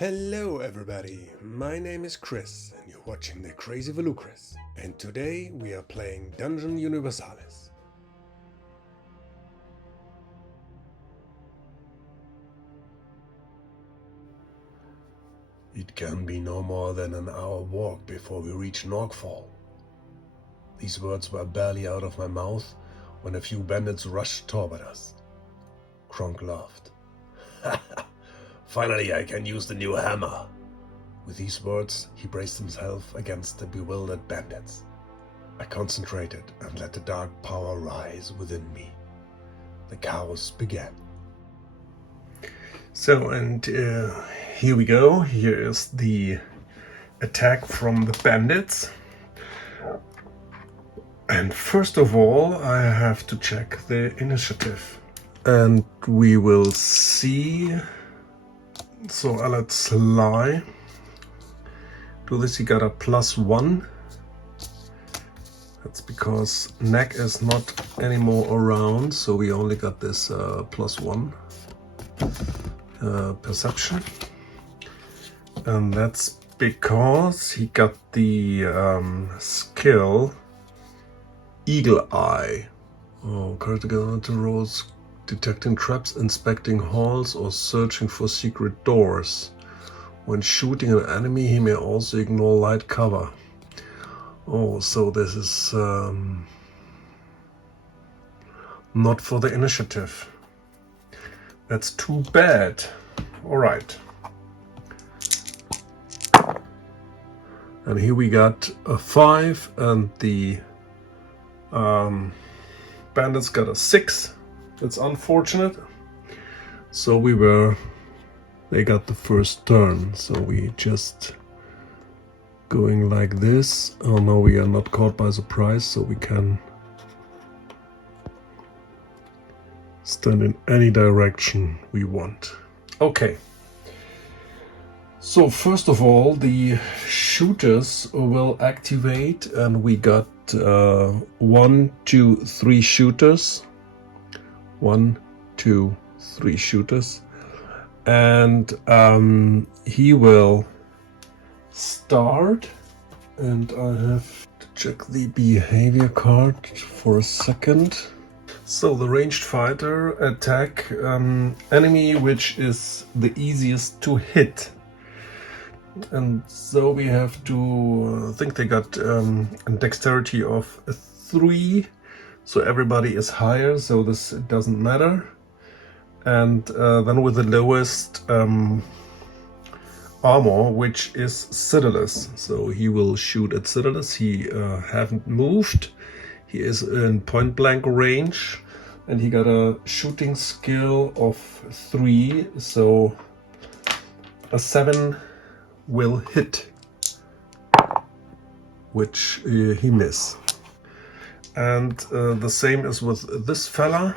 Hello everybody, my name is Chris and you're watching the Crazy Volucris, and today we are playing Dungeon Universalis. It can be no more than an hour walk before we reach Norkfall. These words were barely out of my mouth when a few bandits rushed toward us. Kronk laughed. Finally I can use the new hammer. With these words, he braced himself against the bewildered bandits. I concentrated and let the dark power rise within me. The chaos began. Here we go. Here is the attack from the bandits. And first of all, I have to check the initiative. And we will see. So let's Sly. Do this, he got a +1. That's because Neck is not anymore around, so we only got this +1 perception. And that's because he got the skill Eagle Eye. Oh, character rolls detecting traps, inspecting halls, or searching for secret doors. When shooting an enemy, he may also ignore light cover. Oh, so this is not for the initiative. That's too bad. Alright. And here we got a 5, and the bandits got a 6. It's unfortunate. So they got the first turn. So we just going like this. Oh no, we are not caught by surprise, so we can stand in any direction we want. Okay. So first of all, the shooters will activate, and we got 1, 2, 3 shooters. 1, 2, 3 shooters, and he will start, and I have to check the behavior card for a second. So the ranged fighter attack enemy which is the easiest to hit, and so we have to I think they got a dexterity of 3. So everybody is higher, so this doesn't matter. And then with the lowest armor, which is Xiodulus. So he will shoot at Xiodulus. He haven't moved. He is in point blank range. And he got a shooting skill of 3. So a 7 will hit, which he miss. And the same is with this fella.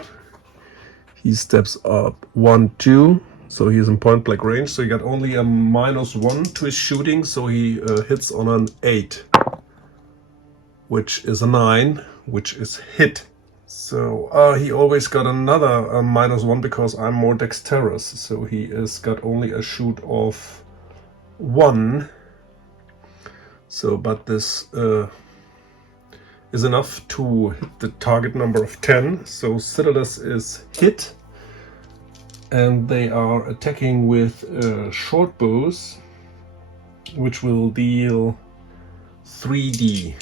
He steps up 1, 2, so he's in point blank range. So he got only a -1 to his shooting, so he hits on an 8, which is a 9, which is hit. So he always got another -1 because I'm more dexterous. So he is got only a shoot of 1. So, but this is enough to hit the target number of 10. So Xiodulus is hit, and they are attacking with short bows, which will deal 3d,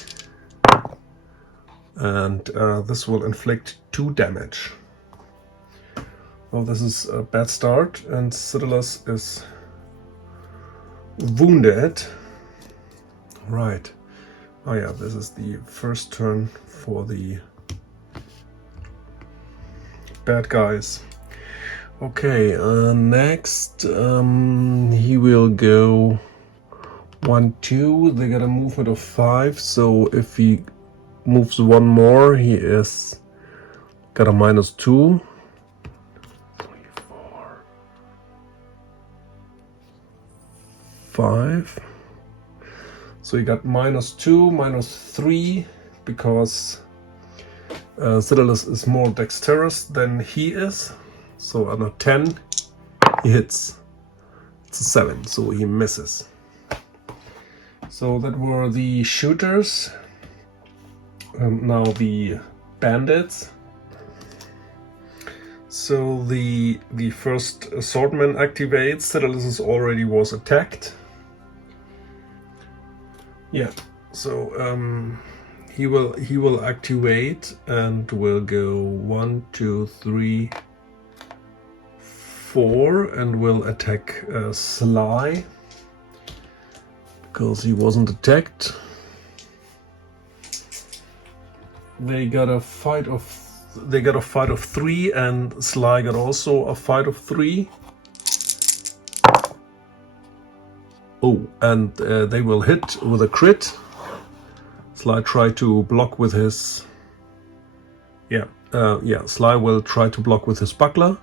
and this will inflict 2 damage. Well, this is a bad start, and Xiodulus is wounded. Right. Oh yeah, this is the first turn for the bad guys. Okay, next he will go 1, 2. They got a movement of 5, so if he moves 1 more, he is got a -2. 3, 4, 5. So you got -2, -3, because Xiodulus is more dexterous than he is. So on a 10, he hits. It's a 7, so he misses. So that were the shooters. Now the bandits. So the first assortment activates. Xiodulus already was attacked. Yeah. So he will activate and will go 1, 2, 3, 4 and will attack Sly because he wasn't attacked. They got a fight of 3 and Sly got also a fight of 3. Oh, and they will hit with a crit. Sly tried to block with his Sly will try to block with his buckler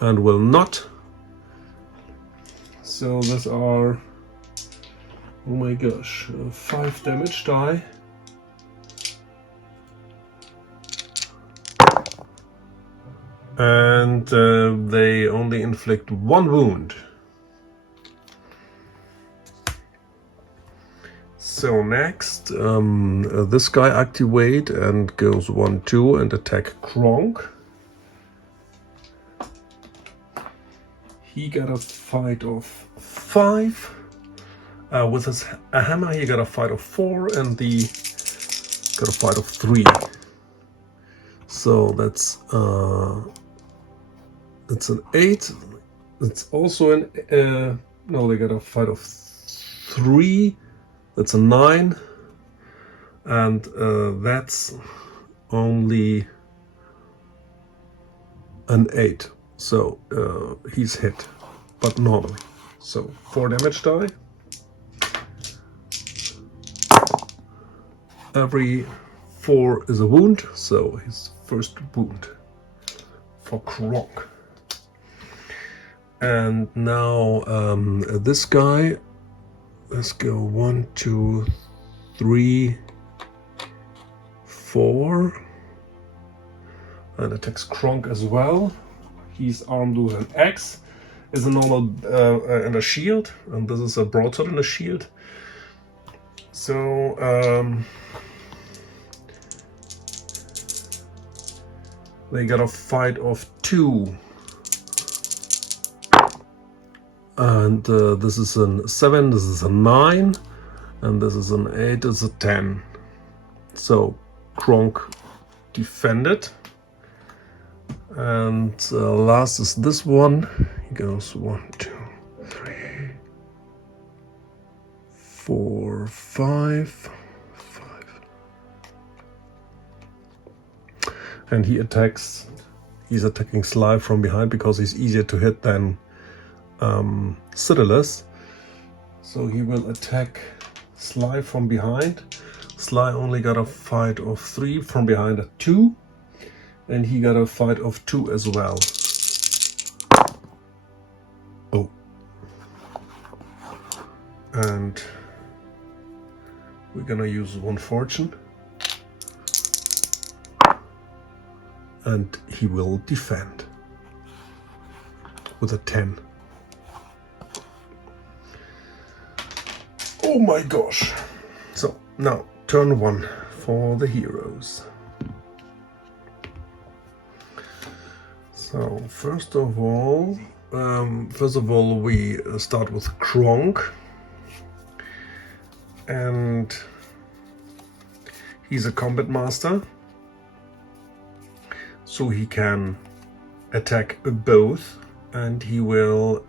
and will not. So those are, oh my gosh, 5 damage die. And they only inflict 1 wound. So next, this guy activate and goes 1, 2 and attack Kronk. He got a fight of 5. With his hammer he got a fight of 4 and the got a fight of 3. So that's an 8. It's also an no, they got a fight of 3. That's a 9, and that's only an 8. So he's hit, but normally. So 4 damage die. Every 4 is a wound, so his first wound for Kronk. And now this guy, let's go 1, 2, 3, 4, and attacks Kronk as well. He's armed with an axe, is a normal and a shield, and this is a broadsword and a shield. So they got a fight of 2. And this is a 7, this is a 9, and this is an 8, this is a 10. So Kronk defended. And last is this one. He goes 1, 2, 3, 4, 5. And he attacks, he's attacking Sly from behind because he's easier to hit than Xiodulus. So he will attack Sly from behind. Sly only got a fight of 3, from behind a 2, and he got a fight of 2 as well. Oh. And we're gonna use 1 fortune. And he will defend with a 10. Oh my gosh. So now turn 1 for the heroes. So first of all we start with Kronk, and he's a combat master, so he can attack both, and he will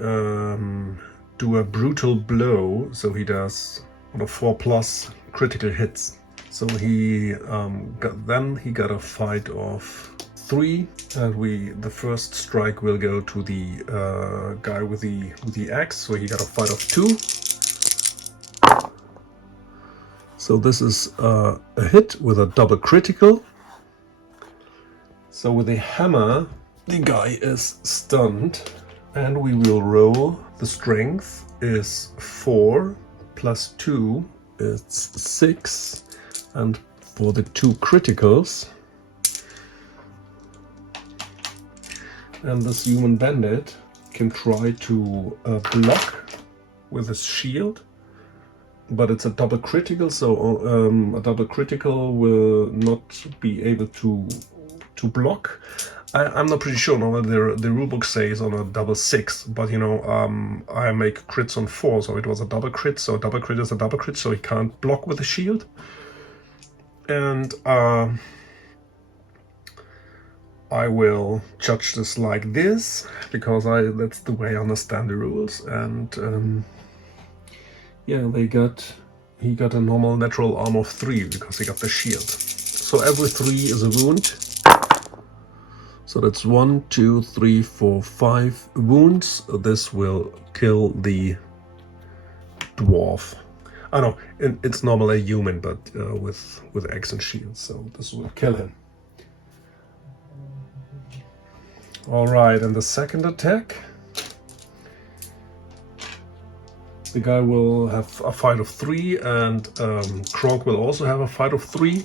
do a brutal blow, so he does 4+ critical hits. So he got a fight of 3, and the first strike will go to the guy with the axe, so he got a fight of 2. So this is a hit with a double critical. So with the hammer, the guy is stunned, and we will roll. The strength is 4 plus 2, it's 6, and for the 2 criticals, and this human bandit can try to block with his shield, but it's a double critical, so a double critical will not be able to block. I'm not pretty sure. No, the rulebook says on a double 6, but you know, I make crits on 4, so it was a double crit. So a double crit is a double crit, so he can't block with the shield. And I will judge this like this because that's the way I understand the rules. And yeah, he got a normal natural armor of 3 because he got the shield. So every 3 is a wound. So that's 1, 2, 3, 4, 5 wounds. This will kill the dwarf. I know it's normally a human, but with axe and shield. So this will kill him. All right, and the second attack, the guy will have a fight of 3, and Kronk will also have a fight of 3.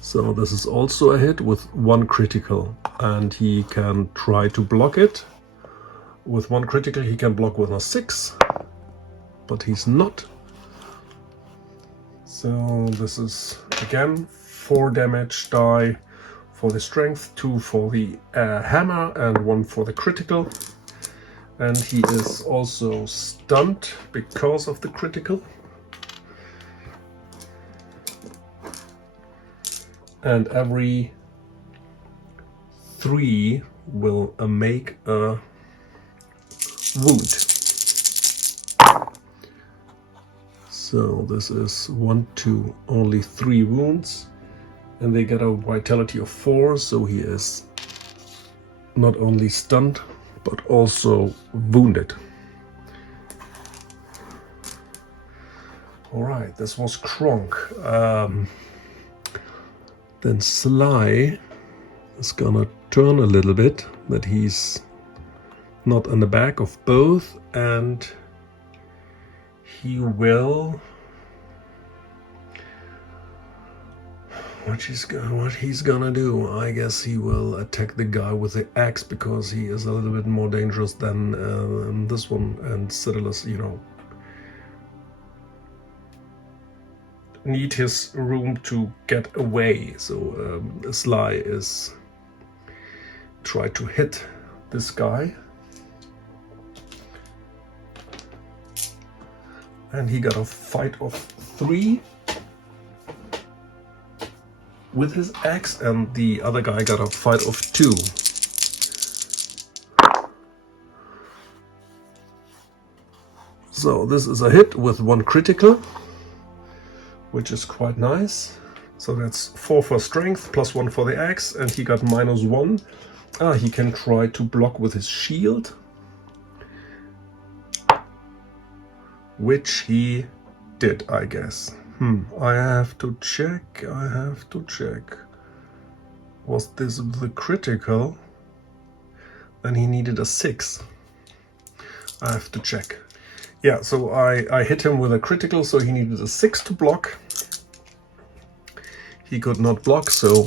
So this is also a hit with 1 critical, and he can try to block it. With 1 critical he can block with a 6, but he's not. So this is again 4 damage die for the strength, 2 for the hammer, and 1 for the critical. And he is also stunned because of the critical. And every 3 will make a wound. So this is 1, 2, only 3 wounds. And they get a vitality of 4, so he is not only stunned, but also wounded. All right, this was Kronk. Then Sly is gonna turn a little bit, that he's not on the back of both, and he will... What he's gonna do, I guess he will attack the guy with the axe, because he is a little bit more dangerous than this one, and Xiodulus, you know, need his room to get away. So Sly is try to hit this guy, and he got a fight of 3 with his axe, and the other guy got a fight of 2. So this is a hit with 1 critical, which is quite nice. So that's 4 for strength, plus 1 for the axe, and he got -1. He can try to block with his shield, which he did, I guess. I have to check. Was this the critical? Then he needed a 6. I have to check. Yeah, so I hit him with a critical, so he needed a 6 to block. He could not block, so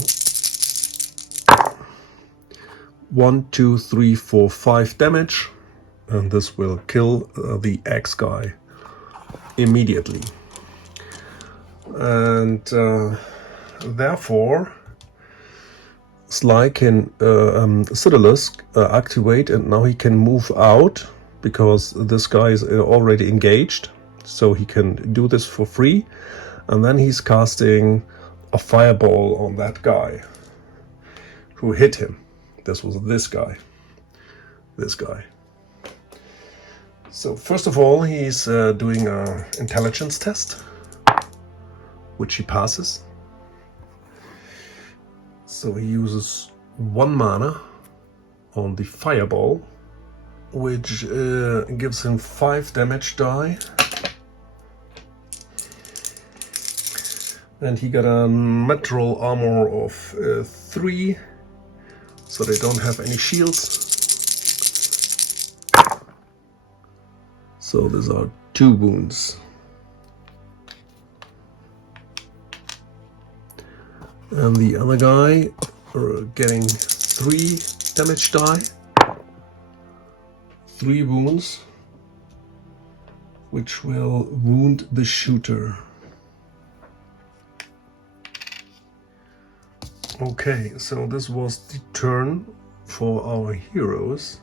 1, 2, 3, 4, 5 damage. And this will kill the axe guy immediately. And therefore Sly can Xiodulus activate, and now he can move out because this guy is already engaged, so he can do this for free. And then he's casting a fireball on that guy who hit him. This was this guy. So first of all, he's doing an intelligence test, which he passes. So he uses 1 mana on the fireball, which gives him 5 damage die. And he got a natural armor of 3, so they don't have any shields. So these are 2 wounds. And the other guy getting 3 damage die, 3 wounds, which will wound the shooter. Okay, so this was the turn for our heroes.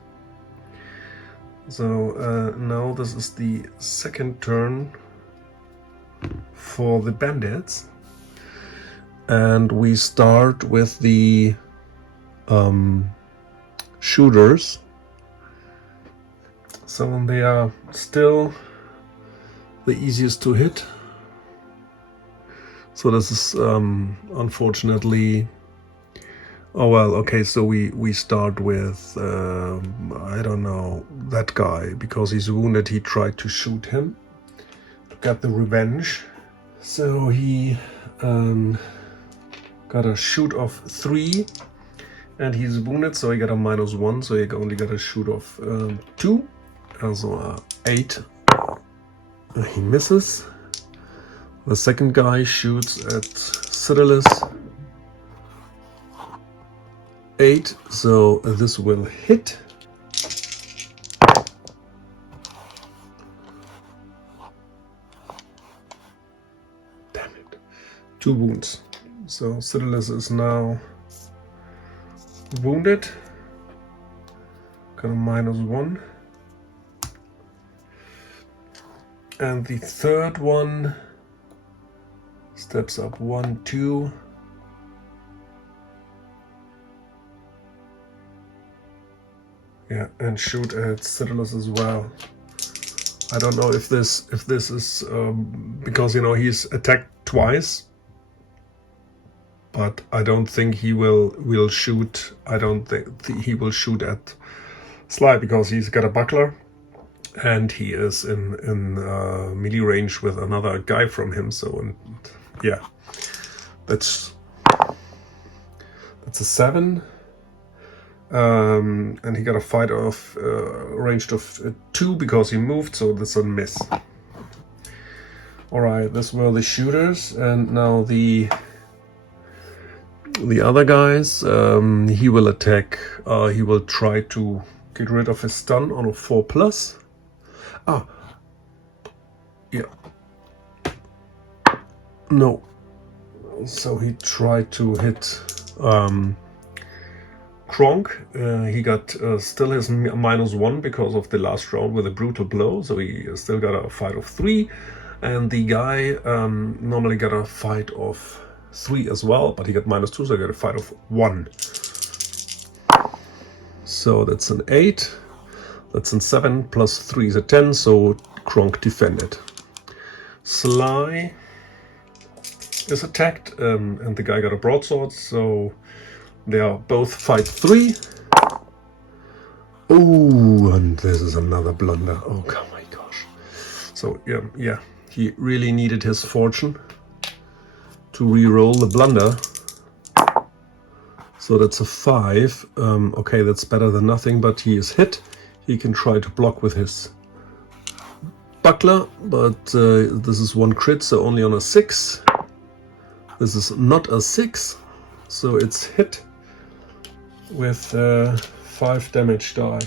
So now this is the second turn for the bandits, and we start with the shooters. So they are still the easiest to hit. So this is unfortunately. Oh well, okay, so we start with, I don't know, that guy, because he's wounded. He tried to shoot him to get the revenge. So he got a shoot of 3, and he's wounded, so he got a -1, so he only got a shoot of 2, also 8. He misses. The second guy shoots at Xiodulus. 8, so this will hit. Damn it. 2 wounds. So Xiodulus is now wounded. Got a -1. And the third one steps up 1, 2. Yeah, and shoot at Xiodulus as well. I don't know if this is because he's attacked twice, but I don't think he will shoot. I don't think he will shoot at Sly, because he's got a buckler, and he is in melee range with another guy from him. So, and yeah, that's a 7. And he got a fight of ranged of 2 because he moved, so that's a miss. Alright, this were the shooters, and now the other guys. He will attack. He will try to get rid of his stun on a 4+. Ah, yeah. No. So he tried to hit Kronk. He got still his -1 because of the last round with a brutal blow, so he still got a fight of 3. And the guy normally got a fight of 3 as well, but he got -2, so he got a fight of 1. So that's an 8. That's a 7 plus 3 is a 10, so Kronk defended. Sly is attacked, and the guy got a broadsword, so they are both fight 3. Oh, and this is another blunder. Oh my gosh. So yeah, he really needed his fortune to re-roll the blunder. So that's a 5. Okay, that's better than nothing, but he is hit. He can try to block with his buckler, but this is 1 crit, so only on a 6. This is not a 6, so it's hit with 5 damage die.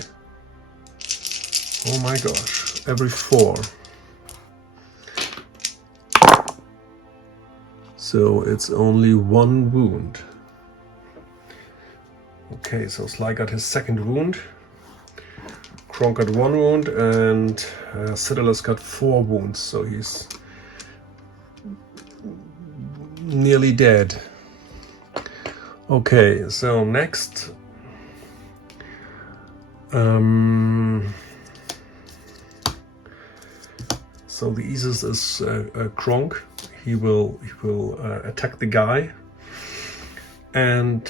Oh my gosh, every 4. So it's only 1 wound. Okay, so Sly got his second wound. Kronk got 1 wound, and Xiodulus got 4 wounds, so he's nearly dead. Okay, so next, so the easiest is Kronk. He will attack the guy, and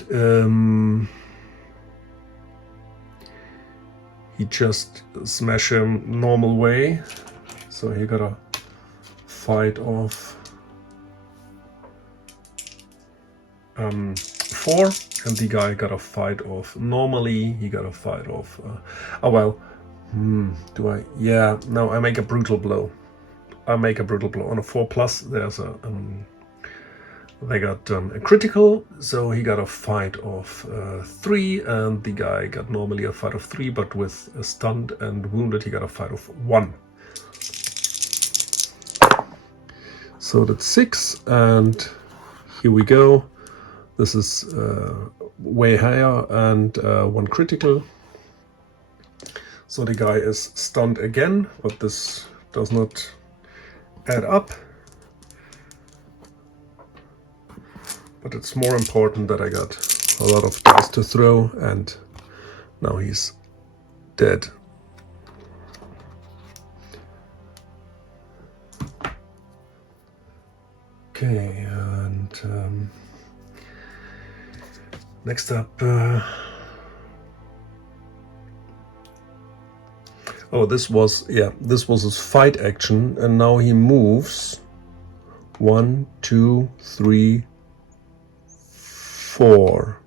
he just smash him normal way. So he got a fight of 4, and the guy got a fight of normally. He got a fight of oh well. Do I? Yeah. No, I make a brutal blow. I make a brutal blow on a 4+. There's a They got a critical, so he got a fight of 3, and the guy got normally a fight of 3, but with a stunned and wounded he got a fight of 1. So that's 6, and here we go. This is way higher, and 1 critical. So the guy is stunned again, but this does not add up. But it's more important that I got a lot of dice to throw, and now he's dead. Okay, and next up, oh, this was his fight action, and now he moves 1, 2, 3, 4.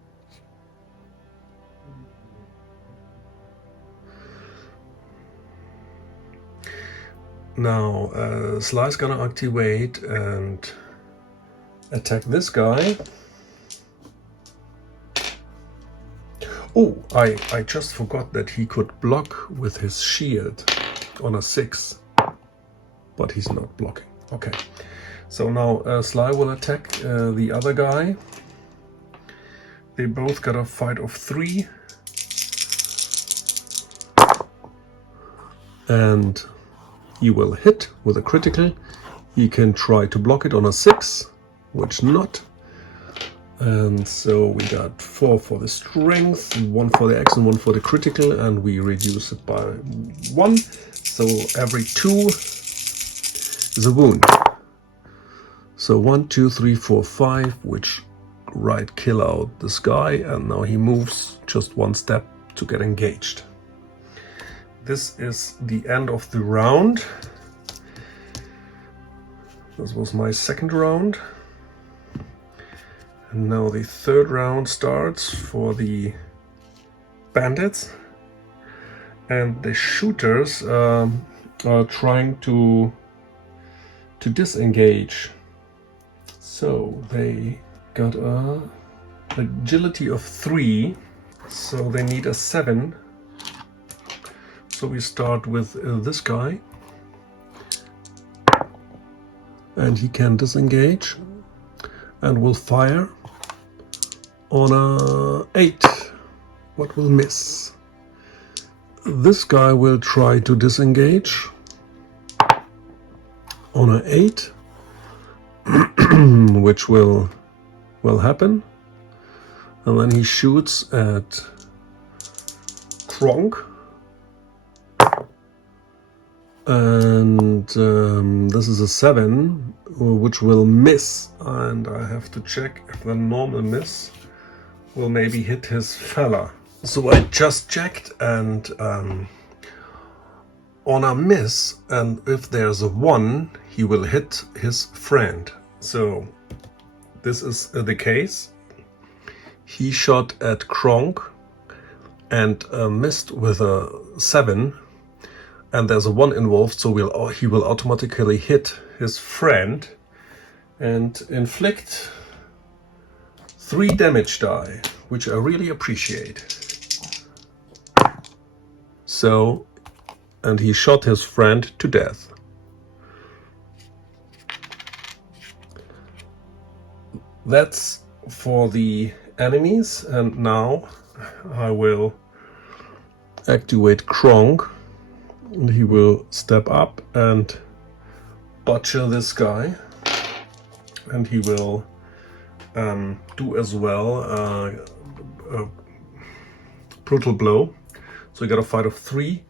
Now Sly's gonna activate and attack this guy. Oh, I just forgot that he could block with his shield on a 6, but he's not blocking. Okay, so now Sly will attack the other guy. They both got a fight of 3. And he will hit with a critical. He can try to block it on a 6, which not. And so we got 4 for the strength, 1 for the axe and 1 for the critical, and we reduce it by 1. So every 2 is a wound. So 1, 2, 3, 4, 5, which right kill out this guy, and now he moves just 1 step to get engaged. This is the end of the round. This was my second round. And now the third round starts for the bandits. And the shooters are trying to disengage. So they got a agility of 3, so they need a 7. So we start with this guy, and he can disengage and will fire on a 8. What will miss? This guy will try to disengage on a 8, which will happen, and then he shoots at Kronk, and this is a 7, which will miss, and I have to check if the normal miss will maybe hit his fella. So I just checked, and on a miss, and if there's a 1, he will hit his friend. So this is the case. He shot at Kronk and missed with a 7, and there's a 1 involved, so he will automatically hit his friend and inflict 3 damage die, which I really appreciate. So, and he shot his friend to death. That's for the enemies, and now I will activate Kronk, and he will step up and butcher this guy, and he will do as well a brutal blow. So he got a fight of 3.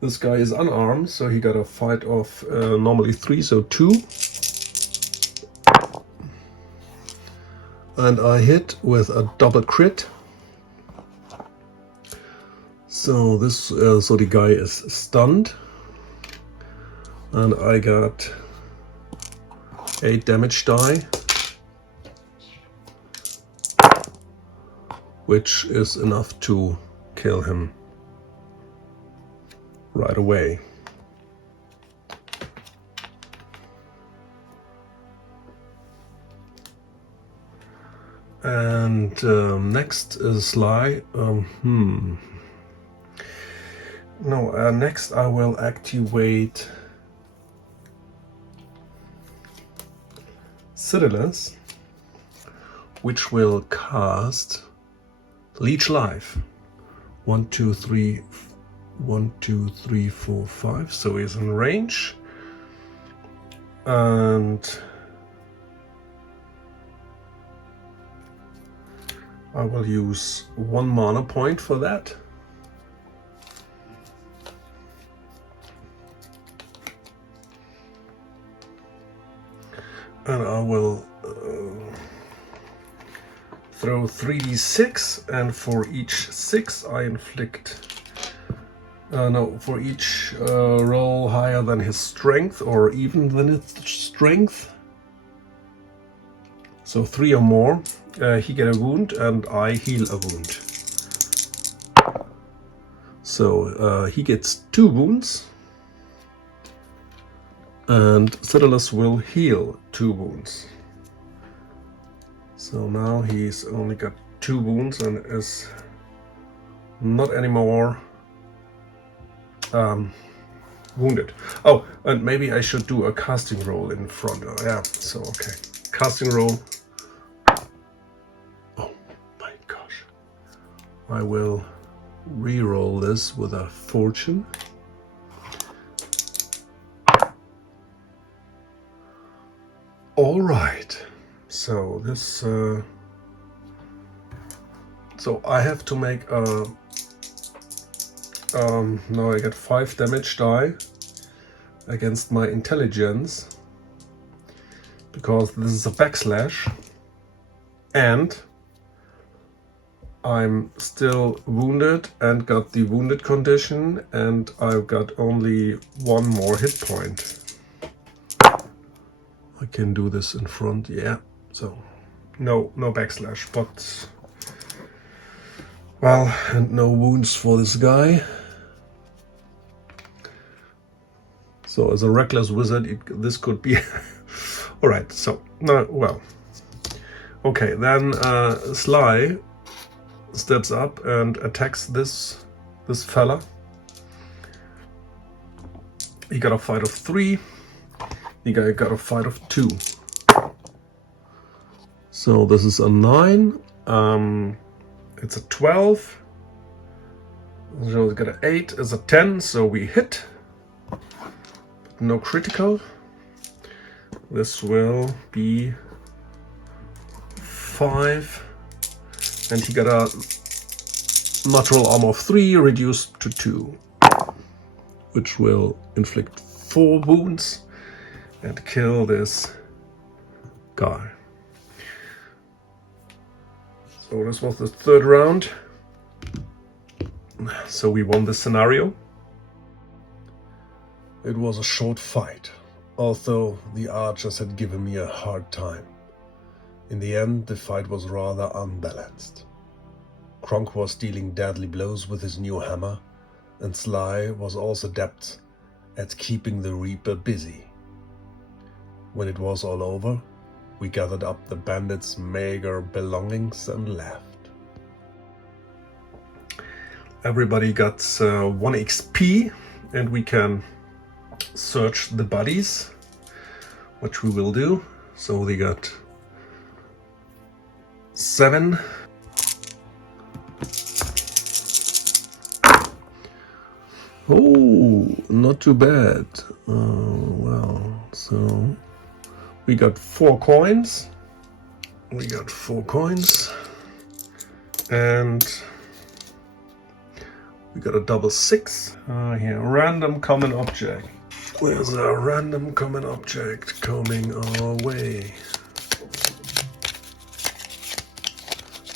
This guy is unarmed, so he got a fight of normally 3, so 2. And I hit with a double crit. So this, so the guy is stunned, and I got 8 damage die, which is enough to kill him right away. And next is Sly. No, next I will activate Xiodulus, which will cast Leech Life. 1, 2, 3, 1, 2, 3, 4, 5. So he's in range. And I will use 1 mana point for that. And I will throw 3d6, and for each 6 I inflict for each roll higher than his strength or even than his strength, so 3 or more, he get a wound and I heal a wound. So he gets 2 wounds and Xiodulus will heal 2 wounds. So now he's only got 2 wounds and is not anymore wounded. Oh, and maybe I should do a casting roll in front. Yeah, so okay. Casting roll. Oh my gosh. I will re-roll this with a fortune. All right. So this so I have to make a now I get 5 damage die against my intelligence because this is a backslash and I'm still wounded and got the wounded condition and I've got only 1 more hit point. I can do this in front, yeah. So no backslash, but well, and no wounds for this guy. So as a reckless wizard, this could be all right. So no, well, okay. Then Sly steps up and attacks this fella. He got a fight of 3. The guy got a fight of 2. So this is a 9. It's a 12. So we got an 8. It's a 10. So we hit. But no critical. This will be 5. And he got a natural armor of 3 reduced to 2. Which will inflict 4 wounds. And kill this guy. So this was the 3rd round. So we won this scenario. It was a short fight, although the archers had given me a hard time. In the end, the fight was rather unbalanced. Kronk was dealing deadly blows with his new hammer, and Sly was also adept at keeping the Reaper busy. When it was all over, we gathered up the bandits' meager belongings and left. Everybody got 1 XP and we can search the bodies, which we will do. So they got 7. Oh, not too bad. Well, so we got 4 coins. And we got a double 6. Here, random common object. There's a random common object coming our way.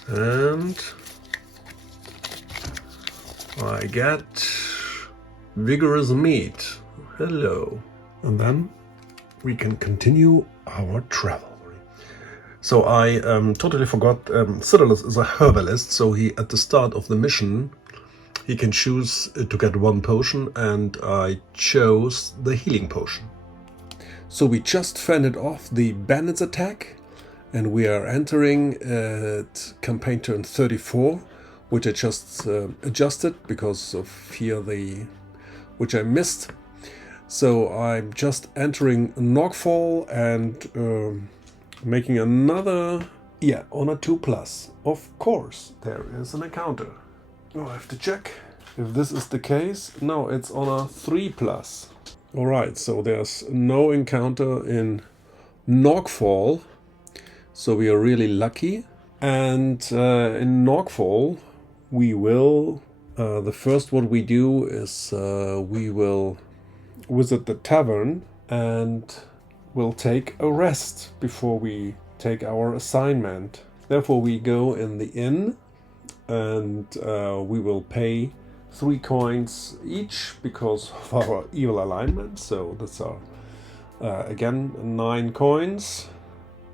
And I get vigorous meat. Hello. And then we can continue our travel. So I totally forgot, Xiodulus is a herbalist, so he, at the start of the mission, he can choose to get 1 potion, and I chose the healing potion. So we just fended off the bandits' attack, And we are entering at campaign turn 34, which I just adjusted because of here which I missed. So I'm just entering Knockfall and making another, on a 2+. Of course, there is an encounter. Oh, I have to check if this is the case. No, it's on a 3+. Alright, so there's no encounter in Knockfall. So we are really lucky. And in Norkfall, we will, the first what we do is we will visit the tavern and we'll take a rest before we take our assignment. Therefore we go in the inn and we will pay 3 coins each because of our evil alignment. So that's our, again, 9 coins.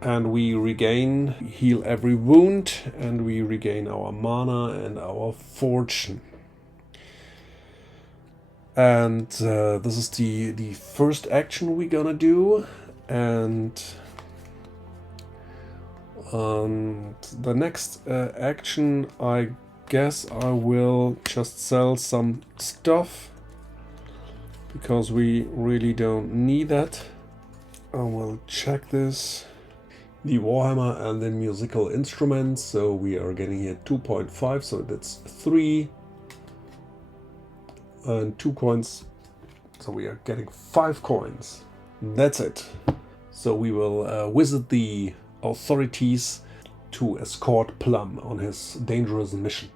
And we heal every wound, and we regain our mana and our fortune. And this is the first action we're gonna do. And the next action, I guess I will just sell some stuff because we really don't need that. I will check this. The Warhammer and the musical instruments, so we are getting here 2.5, so that's 3 and 2 coins, so we are getting 5 coins. That's it. So we will visit the authorities to escort Plum on his dangerous mission.